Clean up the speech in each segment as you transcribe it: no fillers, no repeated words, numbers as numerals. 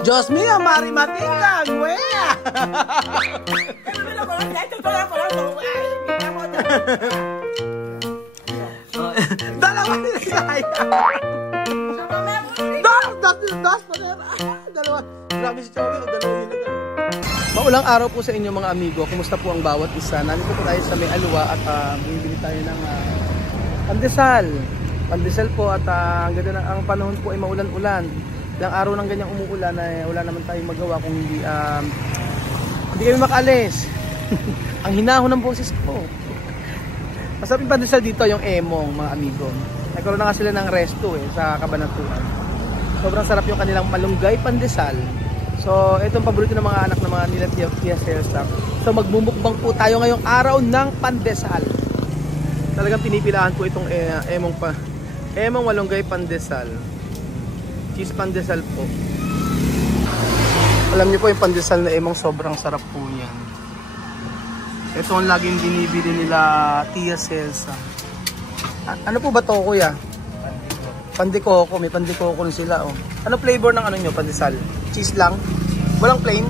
Diyos mío, Mari Matinga, güeya. Dalawa nila kaya. Dos, dalawa. Grabe si Chloe, dalawa nila. Maulang araw po sa inyo mga amigo. Kumusta po ang bawat isa? Nandito po tayo sa May Alwa at bumibili tayo ng pandesal. Pandesal po at ang ganda ang panahon po ay maulan-ulan. Ilang araw ng ganyang umuulan ay wala naman tayong magawa kung hindi kami makaalis. Ang hinahon ng boses ko. Masarap yung pandesal dito, yung Emong mga amigo. Nagkaroon na nga sila ng resto sa Cabanatuan. Sobrang sarap yung kanilang malunggay pandesal. So itong paborito ng mga anak ng mga nila Tia Celsa. So magmumukbang po tayo ngayong araw ng pandesal. Talagang pinipilaan po itong Emong malunggay pandesal. Cheese pandesal po. Alam niyo po yung pandesal na Emong sobrang sarap po yan. Ito ang laging binibili nila Tia Celsa. Ano po ba to, kuya? Pandikoko, may pandikoko rin sila oh. Ano flavor ng ano nyo, pandesal? Cheese lang? Walang plain?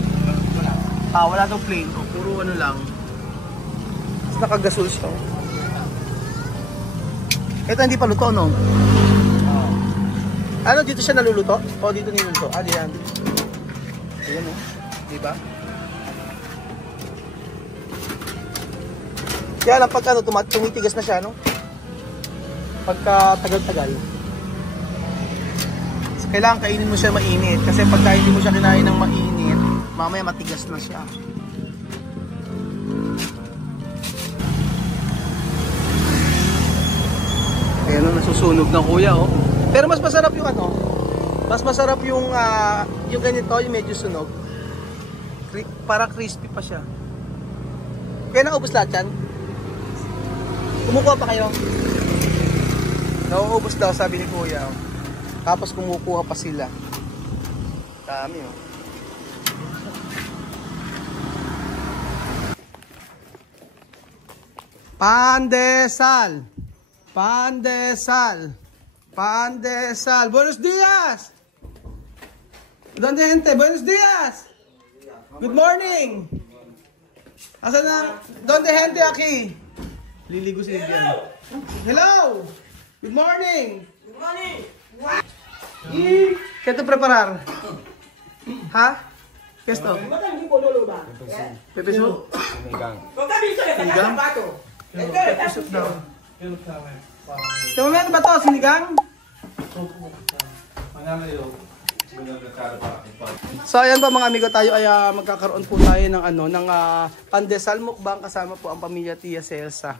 Wala. Wala daw plain oh. Puro ano lang. Tapos nakagasol siya oh. Ito hindi pa luto no? Ano dito siya naluluto? O dito niluluto? Diyan. Ayan oh. Diba? Kaya lang pagka tumitigas na siya no? Pagka tagal-tagal. Kailangan kainin mo siya mainit kasi pagka hindi mo siya kinain ng mainit, mamaya matigas na siya. Ayan o, nasusunog na kuya oh. Pero mas masarap yung ano, mas masarap yung ganito, yung medyo sunog. Para crispy pa siya. Kaya naubos lahat yan? Kumukuha pa kayo? Nauubos daw sabi ni kuya oh. Tapos kumukuha pa sila. Dami oh. Pandesal. Pandesal. Pandesal. Buenos días. ¿Dónde gente? Buenos días. Good morning. Asan na? ¿Dónde gente aquí? Liligo si Lidian. Hello. Good morning. Good morning. ¿Qué te preparar? ¿Ha? ¿Qué es esto? Pepe soup. Sinigang. Sinigang? Pepe soup daw. Sa mga ano ba ito? Sinigang? So ayan po mga amigo, tayo ay magkakaroon po tayo ng pandesal mukbang kasama po ang pamilya Tia Celsa.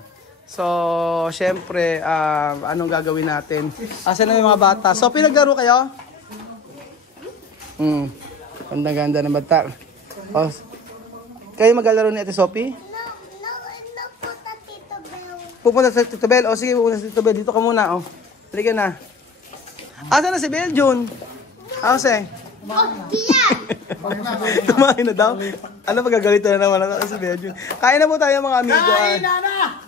So, syempre, anong gagawin natin? Asan na yung mga bata? So, pinaglaro kayo? Ganda-ganda ng bata. Oh, kayo maglalaro ni Ate Sophie? No, pupunta Tito Bel. Pupunta sa Tito Bel? O sige, pupunta sa Tito Bel. Dito ka muna, oh. Halika na. Asan na si Bel, June? Ase? Kumain na daw? Ano magagalitan na naman ako si Bel, June? Kain na po tayo mga amigo. Kain na na!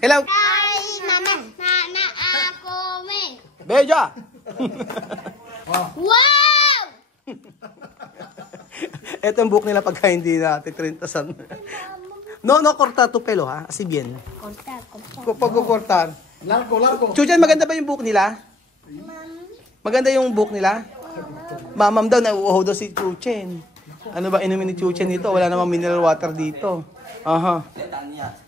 Hello. Ay, nana ako, me. Beja. Wow! Ito ang book nila pagka hindi natin 30. No, corta tu pelo ha. Así bien. Cortar. Largo. Chuchan, maganda ba yung book nila? Maganda yung book nila? Mamam daw, nauuhaw daw si Chuchen. Ano ba inumin ni Chuchen dito? Wala namang mineral water dito. Aha.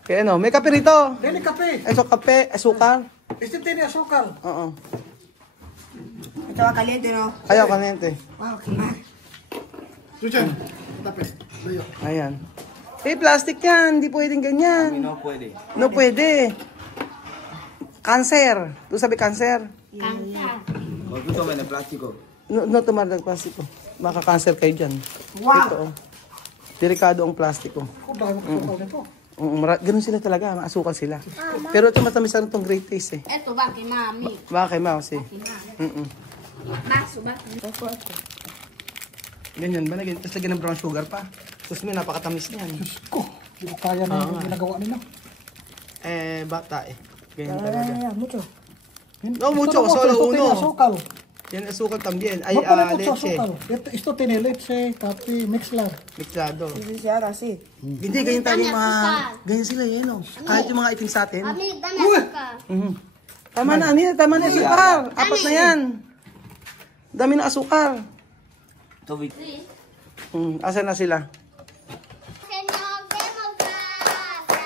Kaya ano, may kape rito. Dili kape. Eso kape, asukal. Este tiene azúcar. Oo. Ito kaliente, no? Ayaw kanente. Wow, okay. Suchan. Tape. Layo. Ayan. Plastic yan. Hindi pwedeng ganyan. No puede. No pwede. Cancer. ¿Tú sabes cancer? Huwag ito may na plastiko. No tomar ng plastiko. Maka-cancer kayo dyan. Wow. Ito oh. Delikado ang plastiko. Ganun sila talaga. Maasukal sila. Pero ito matamis na itong great taste eh. Eto ba kay mami? Baka kay mouse eh. Baso ba? Ganyan ba? Tapos lagyan ng brown sugar pa. Tapos may napakatamis niyan. Ko. Hindi ko kaya na yung ginagawa nila. Bata eh. Ganyan talaga. Mucho. No, mucho. Solo uno. Azúcar. Yan asukal también. Ay, Mapalit po sa leche. asukal. Esto tiene leche, kape, mixlar. Mixado. Hindi siya kasi. Hindi, ganyan tayo mga... Ganyan sila yan, oh. Kahit yung mga itim sa atin. Mami, dami ka. Tama na, Anita. Tama na yung asukal. Apat na yan. Dami na asukal. Tubig. Asan na sila? Señor, democracia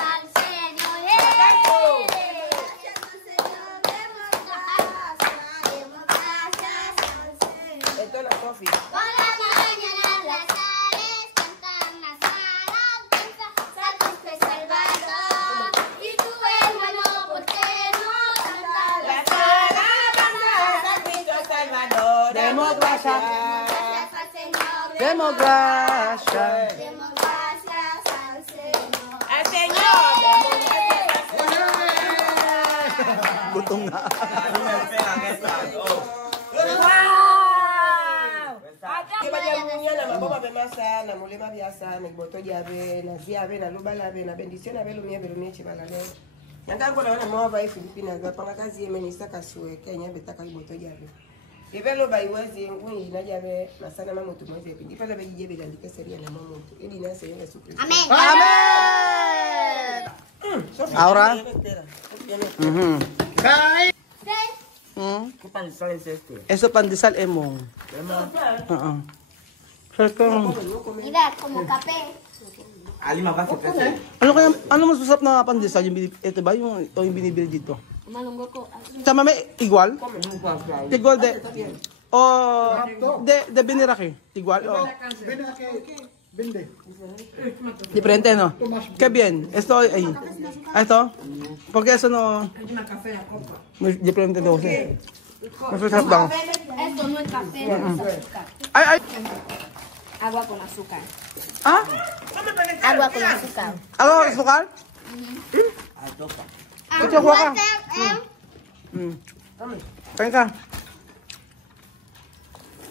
al Señor. Democracia al Señor. Ito na coffee. Por la mañana las aves cantan las alabanzas al Cristo Salvador. Y tu hermano portero canta las alabanzas al Cristo Salvador. Democracia. Gracias al Señor. Democracia. Democracia al Señor. Al Señor! Gutom na. Iba dyan niya na mababa bemasa, na muli mabiasa, nagboto diabe, na ziabe, na lubalabe, na bendisyon na belo miya, belo miya chibalale. Nanga ko na wana mga ba Filipina, gapanga kazi yemenisa kasue, Kenya betaka iboto diabe. Ibelo ba iwezi ngui na diabe, na sana mamutu mwezi pindi pala be diabe dandika seria na mamutu. Ili na seria supre. Amén. Amen! Aura? ¿Qué pan es este? Eso pandesal emong. Mira, como café. Alima va a ser Ano mas masarap na pandesal? Ito ba yung binibili dito? Malunggo ko. Sama may igual? Igual de... O... De biniraki. Igual? O... Vende. Diferente, no? Qué bien. Esto, ay... Esto? Porque eso no... Muy diferente de usted. Mas masarap daw. Esto no es café, es azúcar. Ay, ay! Agua con azúcar. Ah? Agua con azúcar. Ano? Sukal? Ito, kuha ka. Kain ka.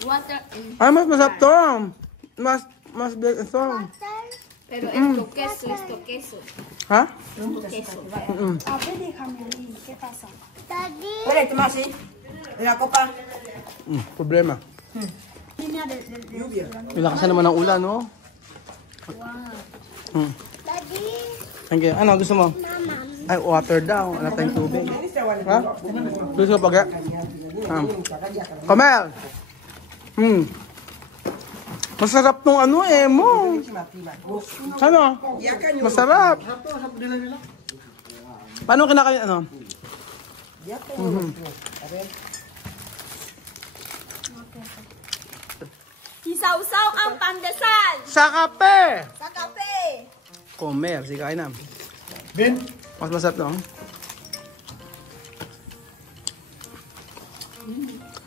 Water. Ay, mas masarap to. Mas big ito. Pero esto queso. Ha? Queso. Wala ito masi. Wala ko pa. Problema. Ilakasan naman ang ulan, no? Daddy. Thank you. Ano gusto mo? Ay, water daw. Wala tayong tubig. Ha? Gusto mo pag... Kamel! Masarap nung ano mo. Ano? Masarap. Paano kinakain ano? Isaw-saw ang pandesal. Sa kape! Sa kape. Comer, sige kain na. Ben, Mas masarap no?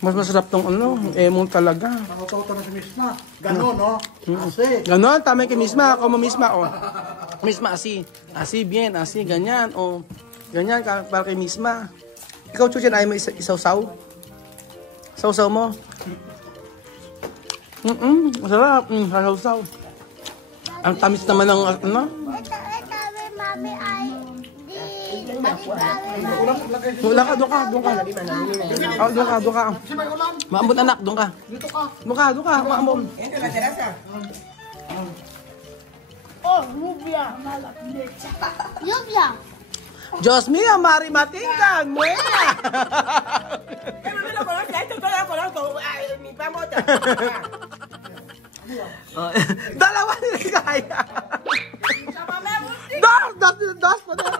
Mas masarap tong ano, emong talaga. nakauto na si Misma. Ganon, no? Kasi, Ganon, tama kay misma, como misma, oh. Misma, así bien, así, ganyan, oh. Ganyan, para kay misma. Ikaw, Chuchan, ayaw mo isaw-saw? Saw-saw mo? Masarap, saw-saw. Ang tamis naman ng, ano? Ito, mami ay di Doon ka. Oh, doon ka. Maambon anak, doon ka. Doon ka, maambon. Ito na terasa. lluvia. Diyos mío, Mari Matingan, muera! Pero no lo conozco, esto no lo conozco. Ay, mi pamota. Dalawa nila kaya. Das pa na.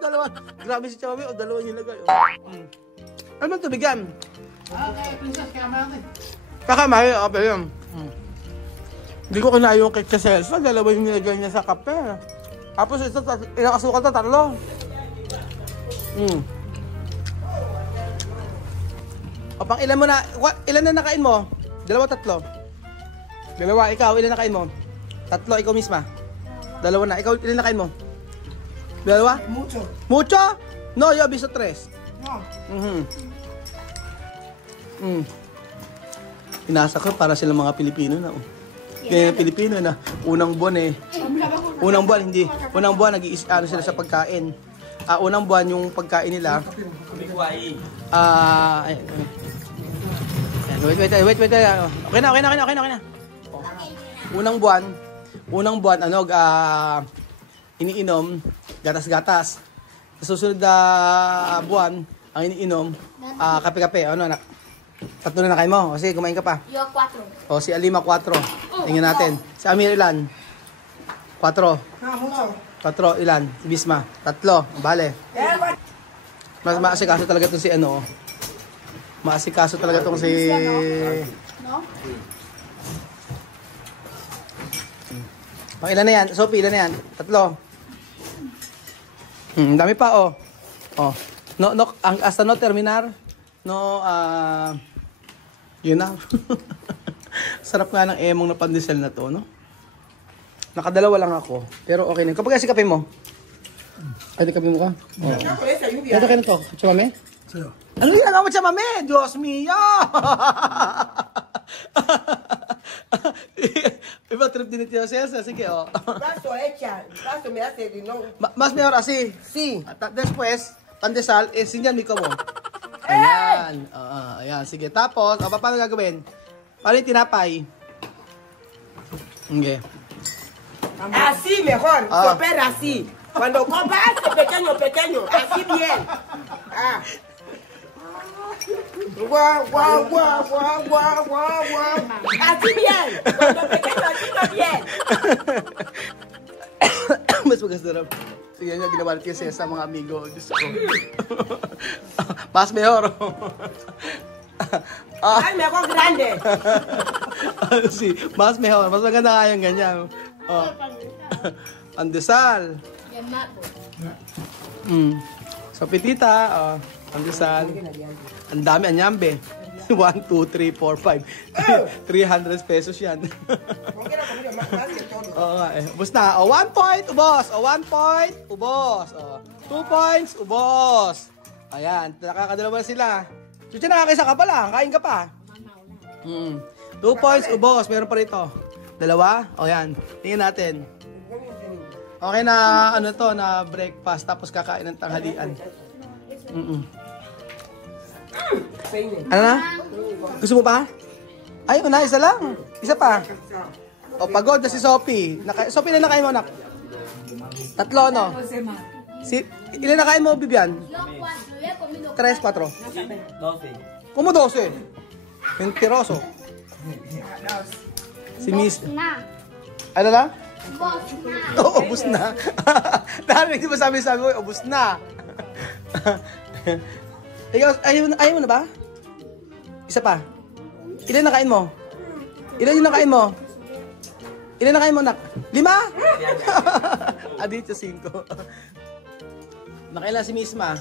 Dalawa. Grabe si Chami, o dalawa nilagay. Ano man tubigan? princess, kaya mati. Kakamay, okay yun. Hindi ko kinaya yung cake sa selfa, dalawa yung nilagay niya sa kape. Tapos ito, ilang asukal to, 3. O pang ilan mo na, ilan na nakain mo? 2, 3. 2, ikaw, ilan nakain mo? 3, ikaw misma. 2 na, ikaw, ilan nakain mo? 2? Mucho. Mucho? No, yo aviso 3. No. Inasa ko para silang mga Pilipino na. Kaya Pilipino na unang buwan nag-ano sila sa pagkain. unang buwan yung pagkain nila. Wait. Okay na. Unang buwan, iniinom, gatas-gatas. Sa susunod na buwan, ang iniinom, kape-kape. Ano, anak? 3 na nakain mo. O sige, kumain ka pa. Yo, 4. O, si Alima, 4. Tingnan natin. Si Amir, ilan? 4. 4, ilan? Si Bisma, 3. Bale. Mas maasikaso talaga itong si ano. Maasikaso talaga itong si... No? Pang ilan na yan? Sophie, ilan na yan? 3. Dami pa, oh. Oh. No, hasta no terminar. No, yun na. Sarap nga ng emong na pandesal na to, no? Nakadalawa lang ako. Pero okay na. Kapag kasi kape mo? Ay, di kape mo ka? Oo. Ito kayo na to. Chamame? Ano ginagawa mo, chamame? Diyos mio! Iba trip din ito, César. Sige, oh. Paso me hace de no. Mas mejor así. Sí. Después, pandesal, sinyan mi mo. Ayan. Ayan, sige. Tapos, paano gagawin? Paano yung tinapay? Okay. Así mejor, comer así. Cuando comas pequeño, así bien. Guau. Así bien. Cuando pequeño, así no bien. Mas magasarap. Sige nga, ginawa natin siya sa mga amigo. Diyos ko. Mas mejor. Ay, mejor grande. Mas mejor. Mas maganda nga yung ganyan. Oh. Pandesal. So, pitita. Oh. Pandesal. Ang dami, anyambe. 1, 2, 3, 4, 5. 300 pesos yan. Oo nga eh. Ubus na. O, 1 point, ubos. O, 1 point, ubos. O, 2 points, ubos. Ayan, nakakadalawa na sila. Chucha, nakakaisa ka pala. Kain ka pa. 2 points, ubos. Meron pa rito. 2. O, yan. Tingnan natin. Okay na, ano to, na breakfast. Tapos kakain ng tanghalian. Ano na? Gusto mo pa? Ayun na, isa lang. Isa pa. O, pagod na si Sophie. Sophie, ilan nakain mo, anak? 3, no? Ilan nakain mo, Bibian? 3, 4. 12. Como 12? Mentiroso. Si Miss... Ano lang? Oo, ubus na. Dahil hindi ba sabi ko, ubus na. Ikaw, ayaw mo na ba? Isa pa. Ilan nakain mo? Ilan yung nakain mo? Ilan nakain mo, nak? 5? Dito 5. Nakailan si Misma?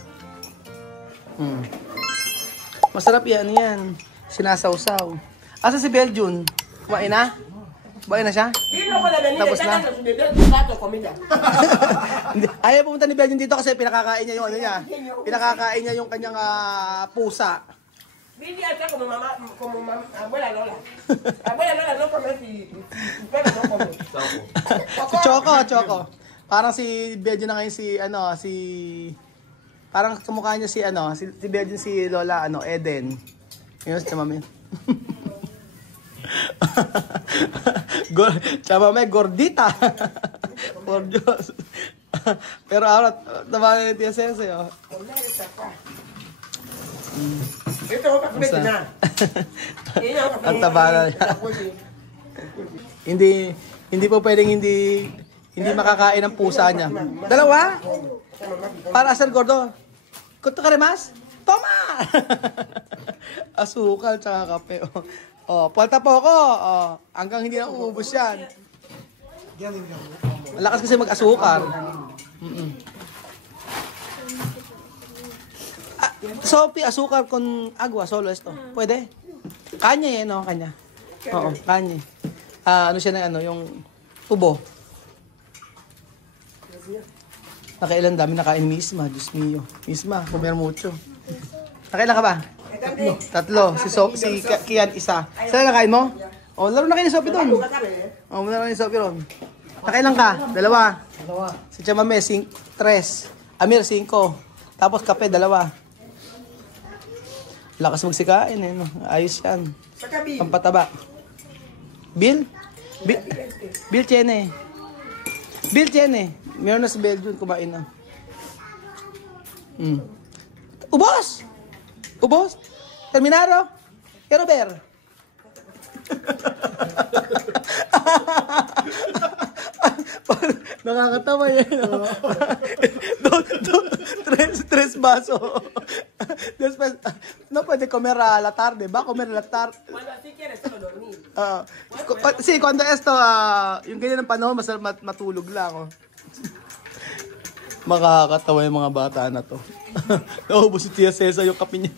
Masarap yan, yan. Sinasawsaw. Asa si Belgium? Kumain na? Kumain na siya? Tapos na? Ayaw pumunta ni Belgium dito kasi pinakakain niya yung ano niya. Pinakakain niya yung kanyang pusa. Vivi acá como abuela Lola. Abuela Lola no come si pero no come. Choco. Parang si Belgium na ngayon parang kamukha niya si Belgium si Lola Eden. Yun si Mami. Chamame gordita. Por Dios. Pero ahora tabagan ni Tia Cese, oh. Ang taba na niya. Hindi po pwedeng hindi makakain ng pusa niya. 2? Para asal gordo. Kunto ka rin mas? Toma! Asukal tsaka kape. Oh, palta po ako. Oh, hanggang hindi na uubos yan. Malakas kasi mag-asukal. Sophie, asukal con agua solo esto. Pwede? Kanya no? Kanya. Oo, kanya. Ano siya na yung tubo. Nakailan dami nakain Misma. Diyos mio. Misma, comer mucho. Nakailan ka ba? 3. Si Kian, 1. Saan nakain mo? O, laro na kayo ni Sophie doon. O, laro na kayo ni Sophie doon. Nakailan ka? 2. Si Chamame, 3. Amir, 5. Tapos kape, 2. Lakas magsikain eh. No? Ayos yan. Sa kabi. Pampataba. Bill? Bill Chene. Bill Chene. Meron na si Belgium, kumain na. Ubos! Ubos! Terminaro! Robert! Nakakatawa yan. Tres baso. Después, no puede comer a la tarde. Va a comer a la tarde. Cuando así quieres, solo dormir. Sí, cuando esto, yung ganyan ng panahon, mas matulog lang. Oh. Makakatawa yung mga bata na to. Naubos si Tia Cesa yung kape niya.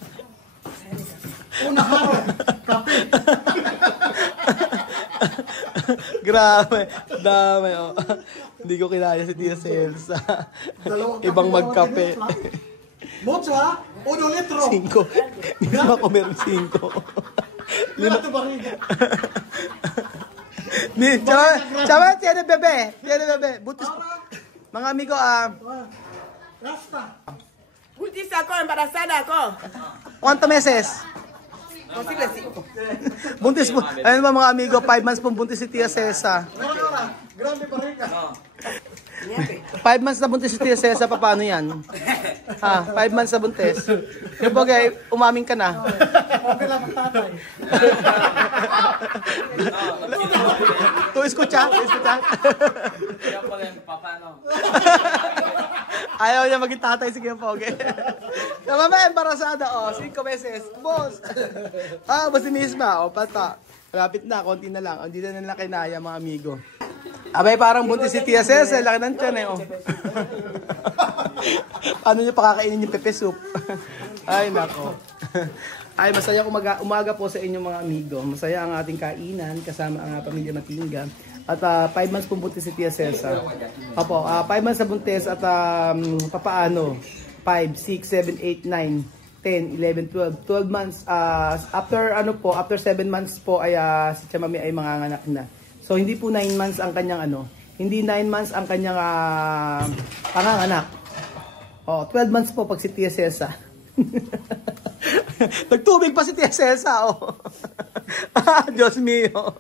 Una araw, kape. Grabe, dami. Oh. Hindi ko kinaya si Tia Celsa. Ibang magkape. Mucho ha? 1 litro. 5. Hindi naman ako meron 5. Lima to bariga. Chama, tiene bebe. Tiene bebe. Butis. Mga amigo, Rasta. Butis ako, embarazada ako. ¿cuántos meses? Posible 5. Buntis po. Ayun ba mga amigo, 5 months pong buntis si Tia Cesa. Grande bariga. 5 months na buntis si Tia Cesa, paano yan? 5 months na buntis. Yung bagay, umaming ka na. Okay lang ang tatay. Tu escucha? Kaya pala yung papano. Ayaw niya maging tatay, sige po, okay? Yung mama, embarazada, 5 meses. Boss! Boss misma, pata. Malapit na, konti na lang. Hindi na nila kinaya, mga amigo. Abay, parang buntis si Tia Cesa, laki ng tiyan eh, Paano niyo pakakainin yung pepe soup? Ay, nako. Ay, masaya umaga po sa inyong mga amigo. Masaya ang ating kainan kasama ang pamilya Matinga. At 5 months pong buntis si Tia Cesa. Opo, 5 months na buntis at papaano? 5, 6, 7, 8, 9, 10, 11, 12 months. After 7 months po ay si Tia Mami ay manganganak na. So hindi po 9 months ang kanyang hindi 9 months ang kanyang panganganak. 12 months po pag si Tia Cesa. Nagtubig pa si Tia Cesa, Diyos mio.